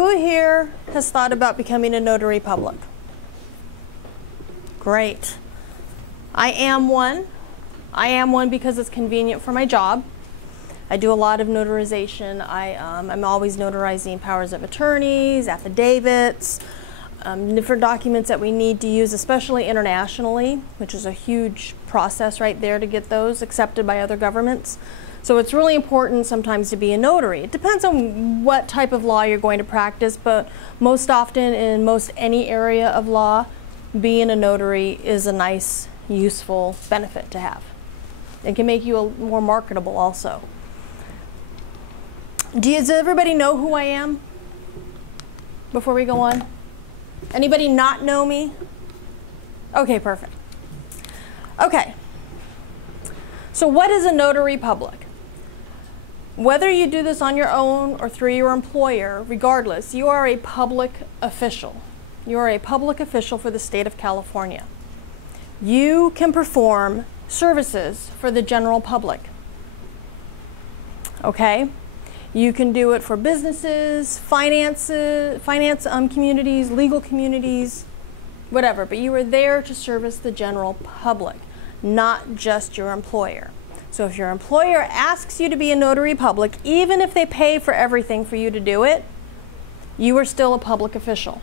who here has thought about becoming a notary public? Great. I am one. I am one because it's convenient for my job. I do a lot of notarization. I'm always notarizing powers of attorneys, affidavits, different documents that we need to use, especially internationally, which is a huge process right there to get those accepted by other governments. So it's really important sometimes to be a notary. It depends on what type of law you're going to practice, but most often in most any area of law, being a notary is a nice, useful benefit to have. It can make you more marketable also. Does everybody know who I am before we go on? Anybody not know me? Okay, perfect. Okay. So what is a notary public? Whether you do this on your own or through your employer, regardless, you are a public official. You are a public official for the state of California. You can perform services for the general public. Okay? You can do it for businesses, finance communities, legal communities, whatever. But you are there to service the general public, not just your employer. So if your employer asks you to be a notary public, even if they pay for everything for you to do it, you are still a public official.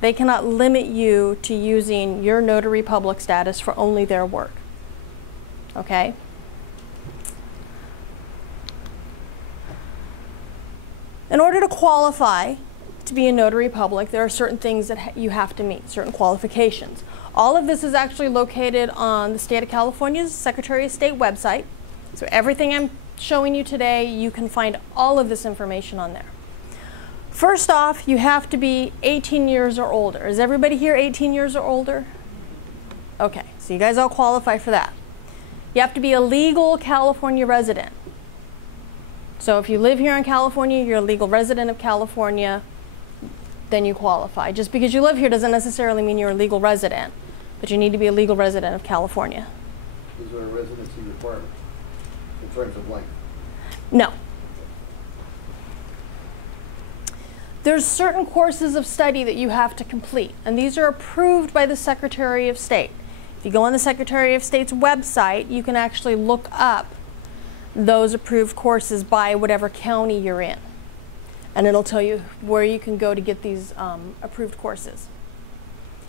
They cannot limit you to using your notary public status for only their work. Okay? In order to qualify to be a notary public, there are certain things that you have to meet, certain qualifications. All of this is actually located on the state of California's Secretary of State website. So everything I'm showing you today, you can find all of this information on there. First off, you have to be 18 years or older. Is everybody here 18 years or older? Okay, so you guys all qualify for that. You have to be a legal California resident. So if you live here in California, you're a legal resident of California, then you qualify. Just because you live here doesn't necessarily mean you're a legal resident, but you need to be a legal resident of California. Is there a residency requirement in terms of length? No. There's certain courses of study that you have to complete, and these are approved by the Secretary of State. If you go on the Secretary of State's website, you can actually look up those approved courses by whatever county you're in. And it'll tell you where you can go to get these approved courses.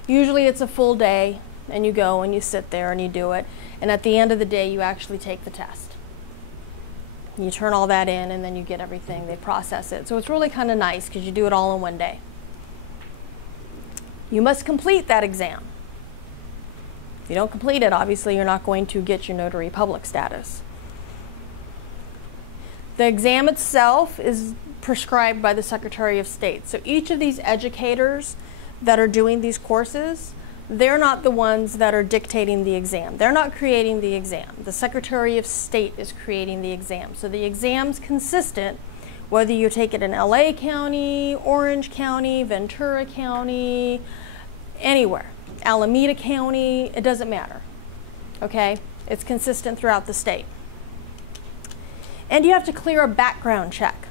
Usually it's a full day, and you go and you sit there and you do it. And at the end of the day, you actually take the test. You turn all that in, and then you get everything. They process it. So it's really kind of nice because you do it all in one day. You must complete that exam. If you don't complete it, obviously you're not going to get your notary public status. The exam itself is prescribed by the Secretary of State. So each of these educators that are doing these courses, they're not the ones that are dictating the exam. They're not creating the exam. The Secretary of State is creating the exam. So the exam's consistent whether you take it in LA County, Orange County, Ventura County, anywhere, Alameda County, it doesn't matter. Okay? It's consistent throughout the state. And you have to clear a background check.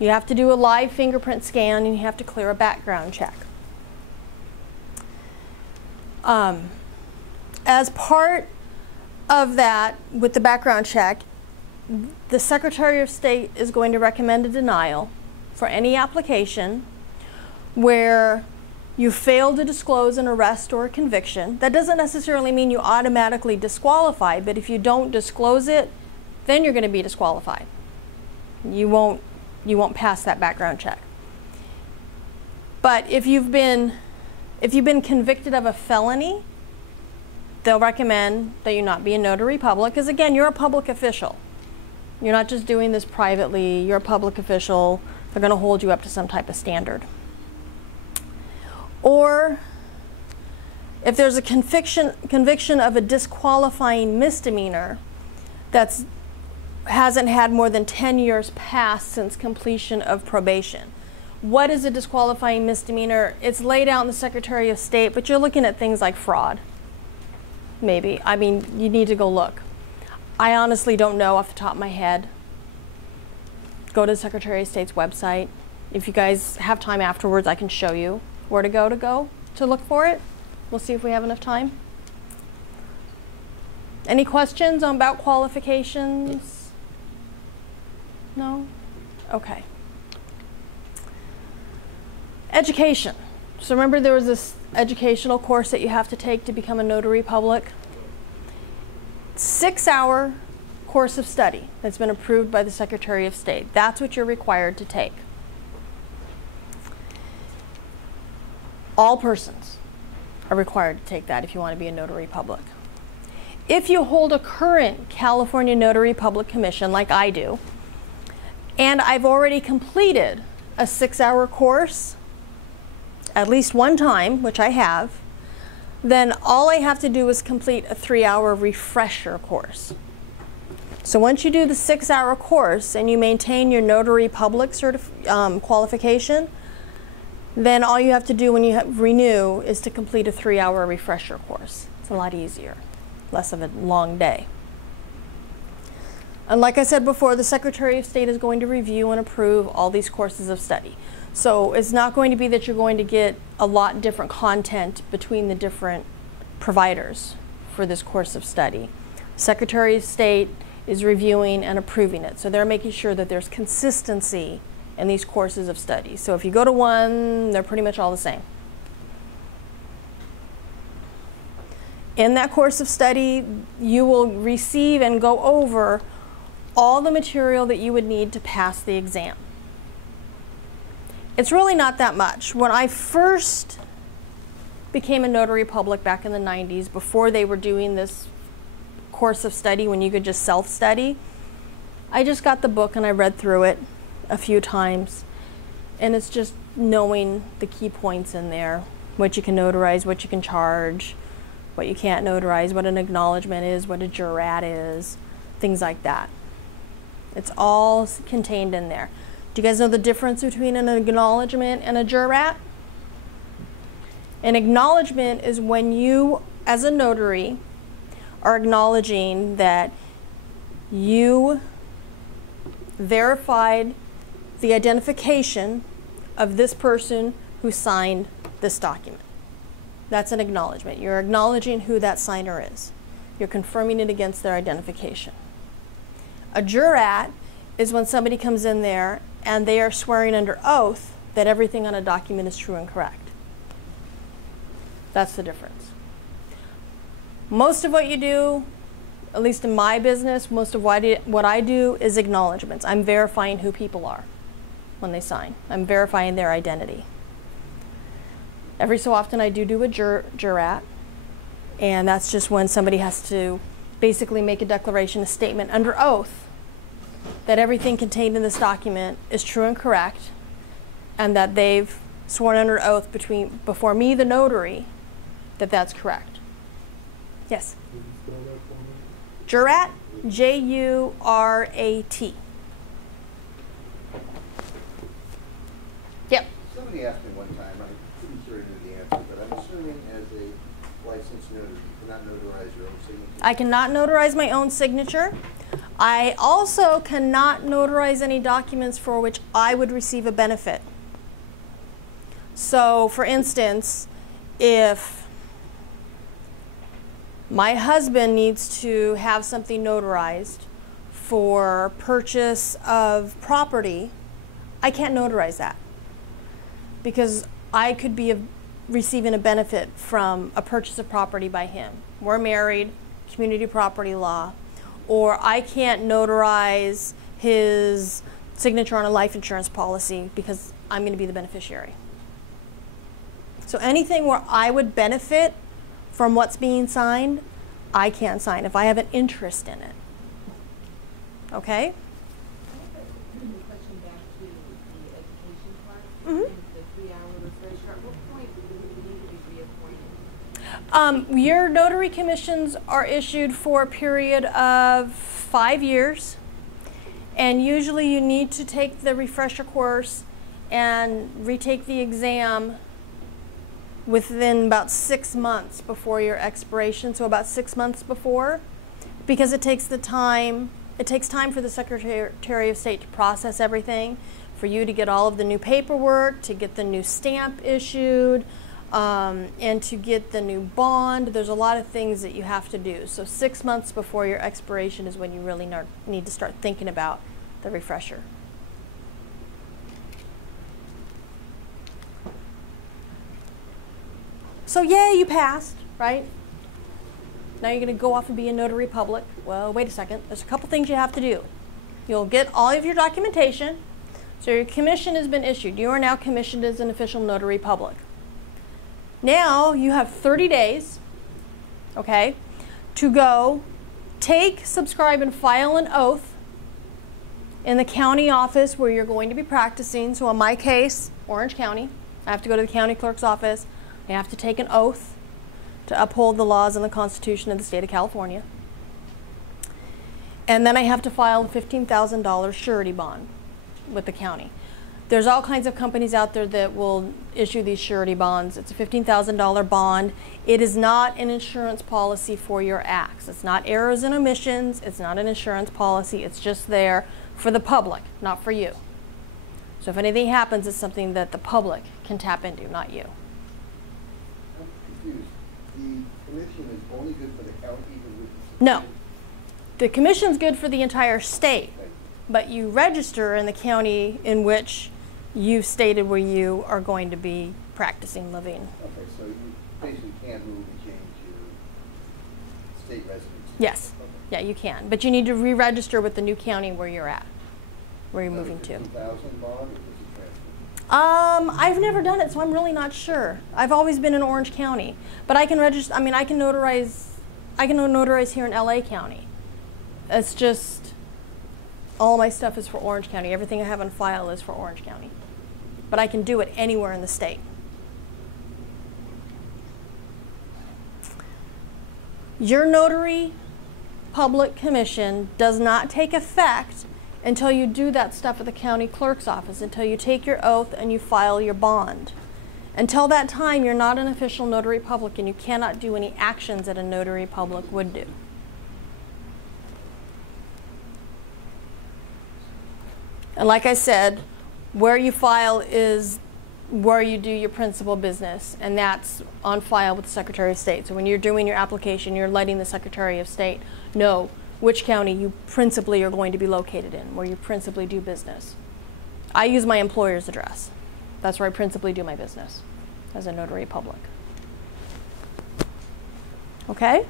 You have to do a live fingerprint scan, and you have to clear a background check. As part of that, with the background check, the Secretary of State is going to recommend a denial for any application where you fail to disclose an arrest or a conviction. That doesn't necessarily mean you automatically disqualify, but if you don't disclose it, then you're going to be disqualified. You won't pass that background check. But if you've been convicted of a felony, they'll recommend that you not be a notary public, because again, you're a public official. You're not just doing this privately, you're a public official. They're going to hold you up to some type of standard. Or if there's a conviction of a disqualifying misdemeanor that hasn't had more than 10 years passed since completion of probation. What is a disqualifying misdemeanor? It's laid out in the Secretary of State, but you're looking at things like fraud. Maybe. I mean, you need to go look. I honestly don't know off the top of my head. Go to the Secretary of State's website. If you guys have time afterwards, I can show you where to go to look for it. We'll see if we have enough time. Any questions about qualifications? No? Okay. Education. So remember there was this educational course that you have to take to become a notary public? 6-hour course of study that's been approved by the Secretary of State. That's what you're required to take. All persons are required to take that if you want to be a notary public. If you hold a current California Notary Public Commission like I do, and I've already completed a 6-hour course at least one time, which I have, then all I have to do is complete a 3-hour refresher course. So once you do the 6-hour course and you maintain your notary public qualification, then all you have to do when you renew is to complete a 3-hour refresher course. It's a lot easier, less of a long day. And like I said before, the Secretary of State is going to review and approve all these courses of study. So it's not going to be that you're going to get a lot different content between the different providers for this course of study. Secretary of State is reviewing and approving it. So they're making sure that there's consistency in these courses of study. So if you go to one, they're pretty much all the same. In that course of study, you will receive and go over all the material that you would need to pass the exam. It's really not that much. When I first became a notary public back in the 90s, before they were doing this course of study when you could just self-study, I just got the book and I read through it a few times. And it's just knowing the key points in there, what you can notarize, what you can charge, what you can't notarize, what an acknowledgement is, what a jurat is, things like that. It's all contained in there. Do you guys know the difference between an acknowledgement and a jurat? An acknowledgement is when you, as a notary, are acknowledging that you verified the identification of this person who signed this document. That's an acknowledgement. You're acknowledging who that signer is. You're confirming it against their identification. A jurat is when somebody comes in there and they are swearing under oath that everything on a document is true and correct. That's the difference. Most of what you do, at least in my business, most of what I do is acknowledgments. I'm verifying who people are when they sign. I'm verifying their identity. Every so often I do a jurat, and that's just when somebody has to basically make a declaration, a statement under oath that everything contained in this document is true and correct, and that they've sworn under oath before me, the notary, that that's correct. Yes? Can you spell that for me? Jurat, J-U-R-A-T. Yep. Somebody asked me one time, I'm pretty sure I knew the answer, but I'm assuming as a licensed notary, you cannot notarize your own signature? I cannot notarize my own signature. I also cannot notarize any documents for which I would receive a benefit. So, for instance, if my husband needs to have something notarized for purchase of property, I can't notarize that because I could be receiving a benefit from a purchase of property by him. We're married, community property law. Or I can't notarize his signature on a life insurance policy because I'm going to be the beneficiary. So anything where I would benefit from what's being signed, I can't sign if I have an interest in it. Okay? Question back to the education part. Mm-hmm. The 3-hour refresher. At what point do you need to be reappointed? Your notary commissions are issued for a period of 5 years, and usually you need to take the refresher course and retake the exam within about 6 months before your expiration, so about 6 months before, because it takes time for the Secretary of State to process everything, for you to get all of the new paperwork, to get the new stamp issued, and to get the new bond. There's a lot of things that you have to do. So 6 months before your expiration is when you really need to start thinking about the refresher. So yay, you passed, right? Now you're going to go off and be a notary public. Well, wait a second. There's a couple things you have to do. You'll get all of your documentation. So your commission has been issued. You are now commissioned as an official notary public. Now you have 30 days, okay, to go take, subscribe, and file an oath in the county office where you're going to be practicing. So in my case, Orange County, I have to go to the county clerk's office. I have to take an oath to uphold the laws and the Constitution of the state of California. And then I have to file a $15,000 surety bond with the county. There's all kinds of companies out there that will issue these surety bonds. It's a $15,000 bond. It is not an insurance policy for your acts. It's not errors and omissions. It's not an insurance policy. It's just there for the public, not for you. So if anything happens, it's something that the public can tap into, not you. I'm confused. The commission is only good for the county, even with No. The commission's good for the entire state, but you register in the county in which you've stated where you are going to be practicing living. Okay, so you basically can't move and change your state residence. Yes. Okay. Yeah, you can. But you need to re-register with the new county where you're at, where you're moving to. $50,000 bond, or was it transferred? I've never done it, so I'm really not sure. I've always been in Orange County, but I can register. I mean, I can notarize here in LA County. It's just all my stuff is for Orange County. Everything I have on file is for Orange County, but I can do it anywhere in the state. Your notary public commission does not take effect until you do that stuff at the county clerk's office, until you take your oath and you file your bond. Until that time, you're not an official notary public and you cannot do any actions that a notary public would do. And like I said, where you file is where you do your principal business, and that's on file with the Secretary of State. So when you're doing your application, you're letting the Secretary of State know which county you principally are going to be located in, where you principally do business. I use my employer's address. That's where I principally do my business as a notary public. Okay?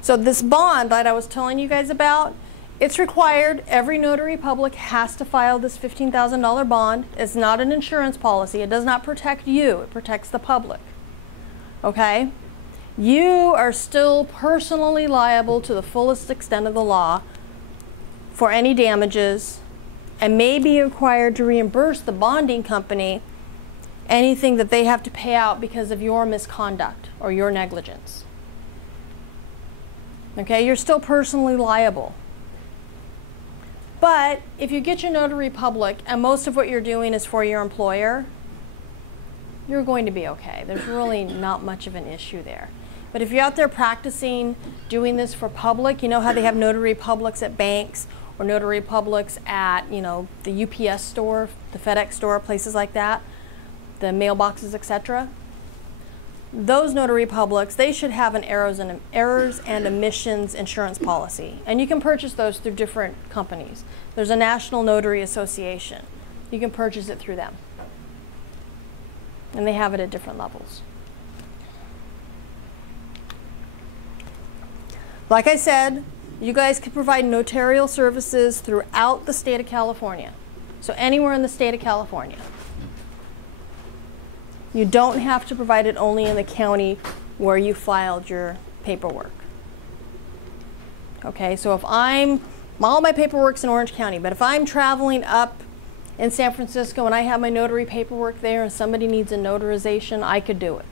So this bond that I was telling you guys about, it's required. Every notary public has to file this $15,000 bond. It's not an insurance policy. It does not protect you. It protects the public. Okay? You are still personally liable to the fullest extent of the law for any damages and may be required to reimburse the bonding company anything that they have to pay out because of your misconduct or your negligence. Okay, you're still personally liable. But if you get your notary public and most of what you're doing is for your employer, you're going to be okay. There's really not much of an issue there. But if you're out there practicing doing this for public, you know how they have notary publics at banks or notary publics at, you know, the UPS store, the FedEx store, places like that, the mailboxes, etc. Those notary publics, they should have an errors and omissions insurance policy. And you can purchase those through different companies. There's a National Notary Association. You can purchase it through them. And they have it at different levels. Like I said, you guys can provide notarial services throughout the state of California. So anywhere in the state of California. You don't have to provide it only in the county where you filed your paperwork. Okay, so if all my paperwork's in Orange County, but if I'm traveling up in San Francisco and I have my notary paperwork there and somebody needs a notarization, I could do it.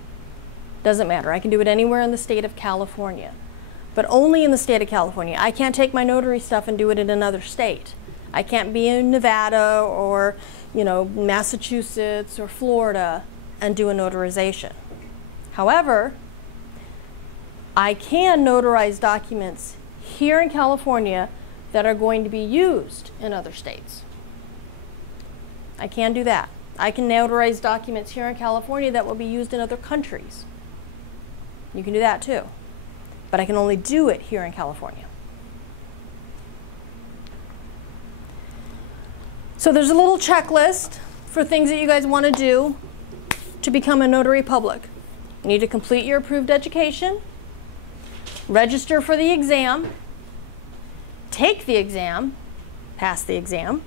Doesn't matter, I can do it anywhere in the state of California, but only in the state of California. I can't take my notary stuff and do it in another state. I can't be in Nevada or, you know, Massachusetts or Florida and do a notarization. However, I can notarize documents here in California that are going to be used in other states. I can do that. I can notarize documents here in California that will be used in other countries. You can do that too. But I can only do it here in California. So there's a little checklist for things that you guys want to do to become a notary public. You need to complete your approved education, register for the exam, take the exam, pass the exam,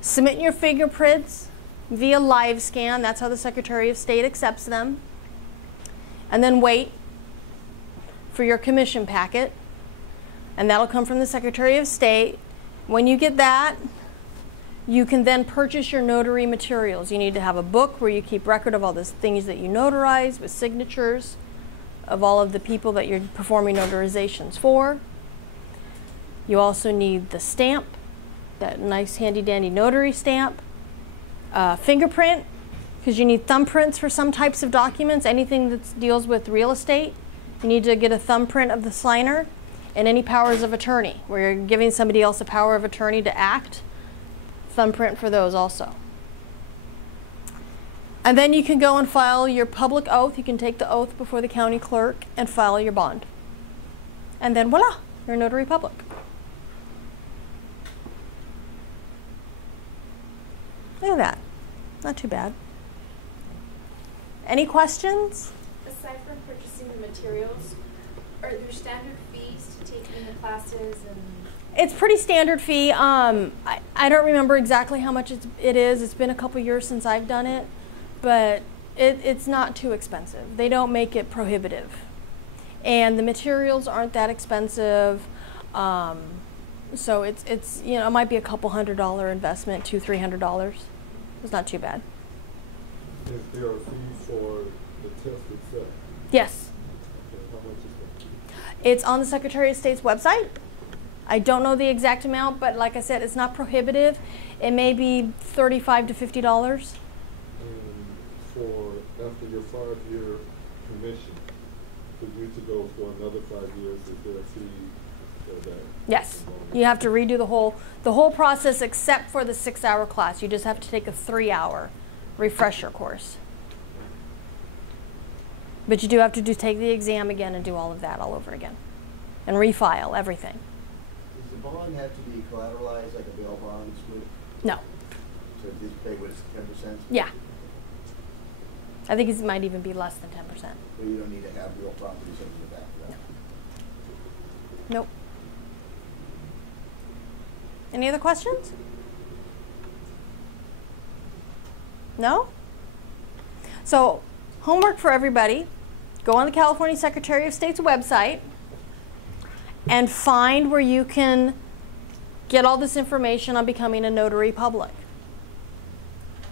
submit your fingerprints via live scan. That's how the Secretary of State accepts them. And then wait for your commission packet. And that'll come from the Secretary of State. When you get that, you can then purchase your notary materials. You need to have a book where you keep record of all the things that you notarize with signatures of all of the people that you're performing notarizations for. You also need the stamp, that nice handy dandy notary stamp, fingerprint, because you need thumbprints for some types of documents. Anything that deals with real estate, you need to get a thumbprint of the signer, and any powers of attorney, where you're giving somebody else a power of attorney to act, thumbprint for those also. And then you can go and file your public oath. You can take the oath before the county clerk and file your bond. And then voila, you're a notary public. Look at that. Not too bad. Any questions? Aside from purchasing the materials, are there standard fees to taking the classes? And It's pretty standard fee. I don't remember exactly how much it is. It's been a couple years since I've done it, but it's not too expensive. They don't make it prohibitive. And the materials aren't that expensive. So it's you know, it might be a couple $100 investment, $200–300. It's not too bad. Is there a fee for the test itself? Yes. Okay, how much is that? It's on the Secretary of State's website. I don't know the exact amount, but like I said, it's not prohibitive. It may be $35 to $50. And for after your 5-year commission, for you to go for another 5 years, is there a fee for that? Yes. You have to redo the whole process except for the 6-hour class. You just have to take a 3-hour refresher course. But you do have to take the exam again and do all of that all over again. And refile everything. Does the bond have to be collateralized like a bail bond would? No. So if this pay was 10%? Yeah. I think it might even be less than 10%. But you don't need to have real property sitting in the back of that? Nope. Any other questions? No? So, homework for everybody. Go on the California Secretary of State's website and find where you can get all this information on becoming a notary public.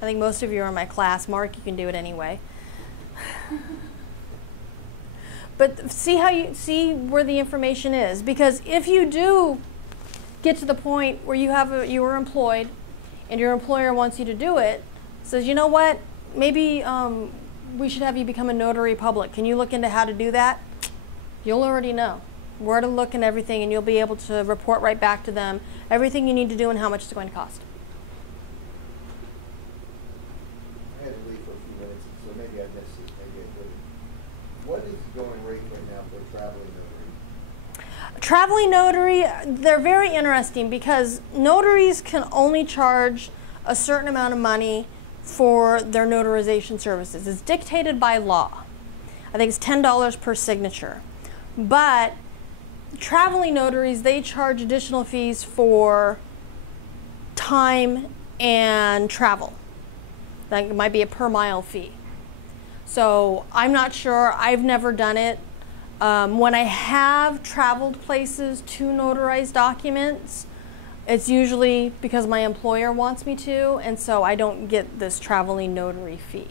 I think most of you are in my class. Mark, you can do it anyway. But see where the information is, because if you do get to the point where you are employed and your employer wants you to do it, says, you know what, maybe we should have you become a notary public. Can you look into how to do that? You'll already know where to look and everything, and you'll be able to report right back to them everything you need to do and how much it's going to cost. I had to leave for a few minutes, so maybe I missed it. Maybe I couldn't. What is the going rate right now for traveling notary? Traveling notary, they're very interesting because notaries can only charge a certain amount of money for their notarization services. It's dictated by law. I think it's $10 per signature. But traveling notaries, they charge additional fees for time and travel. That might be a per mile fee. So I'm not sure. I've never done it. When I have traveled places to notarize documents, it's usually because my employer wants me to, and so I don't get this traveling notary fee.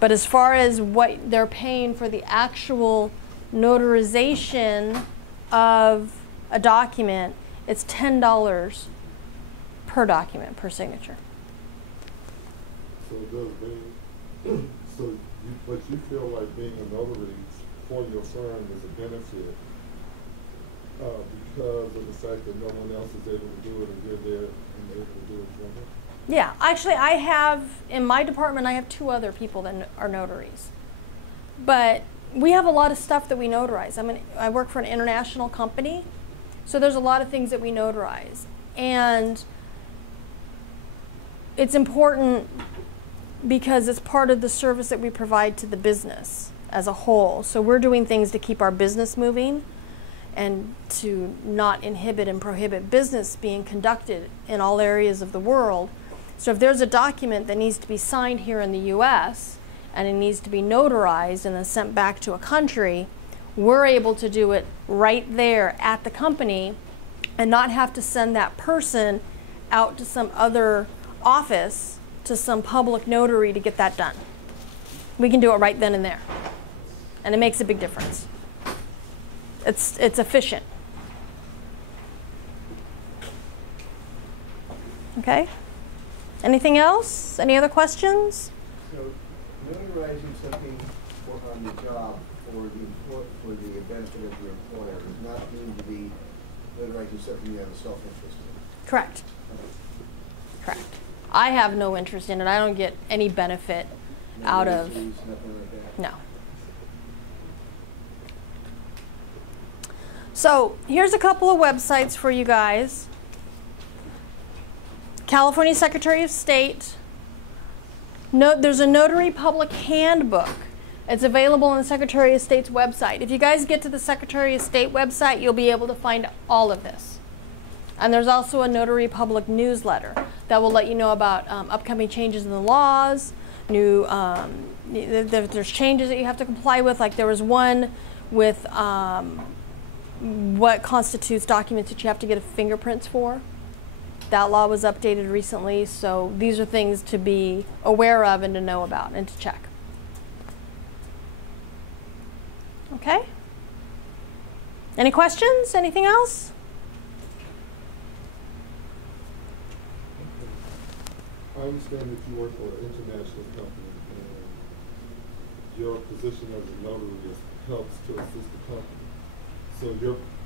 But as far as what they're paying for the actual notarization of a document, it's $10 per document, per signature. So does being, but you feel like being a notary for your firm is a benefit because of the fact that no one else is able to do it and you're there and able to do it for them? Yeah, actually I have, in my department, I have 2 other people that are notaries. But we have a lot of stuff that we notarize. I mean, I work for an international company, so there's a lot of things that we notarize. And it's important because it's part of the service that we provide to the business as a whole. So we're doing things to keep our business moving and to not inhibit and prohibit business being conducted in all areas of the world. So if there's a document that needs to be signed here in the US and it needs to be notarized and then sent back to a country, we're able to do it right there at the company and not have to send that person out to some other office, to some public notary to get that done. We can do it right then and there. And it makes a big difference. It's efficient. Okay? Anything else? Any other questions? So, notarizing something on the job for the benefit of your employer does not mean to be notarizing something you have a self-interest in. Correct. Correct. I have no interest in it. I don't get any benefit out of. Nothing like that? No. So here's a couple of websites for you guys. California Secretary of State. There's a Notary Public Handbook. It's available on the Secretary of State's website. If you guys get to the Secretary of State website, you'll be able to find all of this. And there's also a Notary Public newsletter that will let you know about upcoming changes in the laws, there's changes that you have to comply with. Like there was one with what constitutes documents that you have to get fingerprints for. That law was updated recently, so these are things to be aware of and to know about and to check. Okay? Any questions? Anything else? I understand that you work for an international company and your position as a notary helps to assist the company. So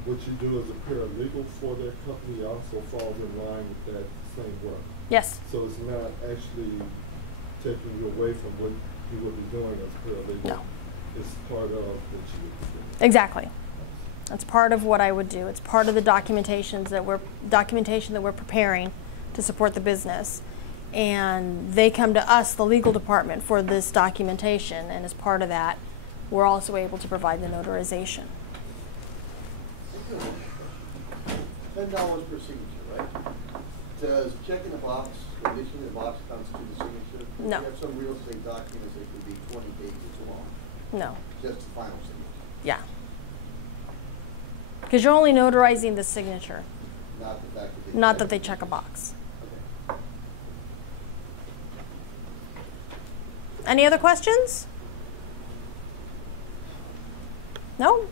what you do as a paralegal for that company also falls in line with that same work. Yes. So it's not actually taking you away from what you would be doing as a paralegal. No. It's part of what you would be doing. Exactly. That's part of what I would do. It's part of the documentation that we're preparing to support the business. And they come to us, the legal department, for this documentation. And as part of that, we're also able to provide the notarization. $10 per signature, right? Does checking the box, conditioning the box constitute a signature? No. You have some real estate documents that could be 20 pages long. No. Just the final signature. Yeah. Because you're only notarizing the signature, Not that they check a box. Okay. Any other questions? No?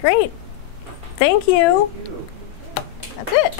Great. Thank you. Thank you. That's it.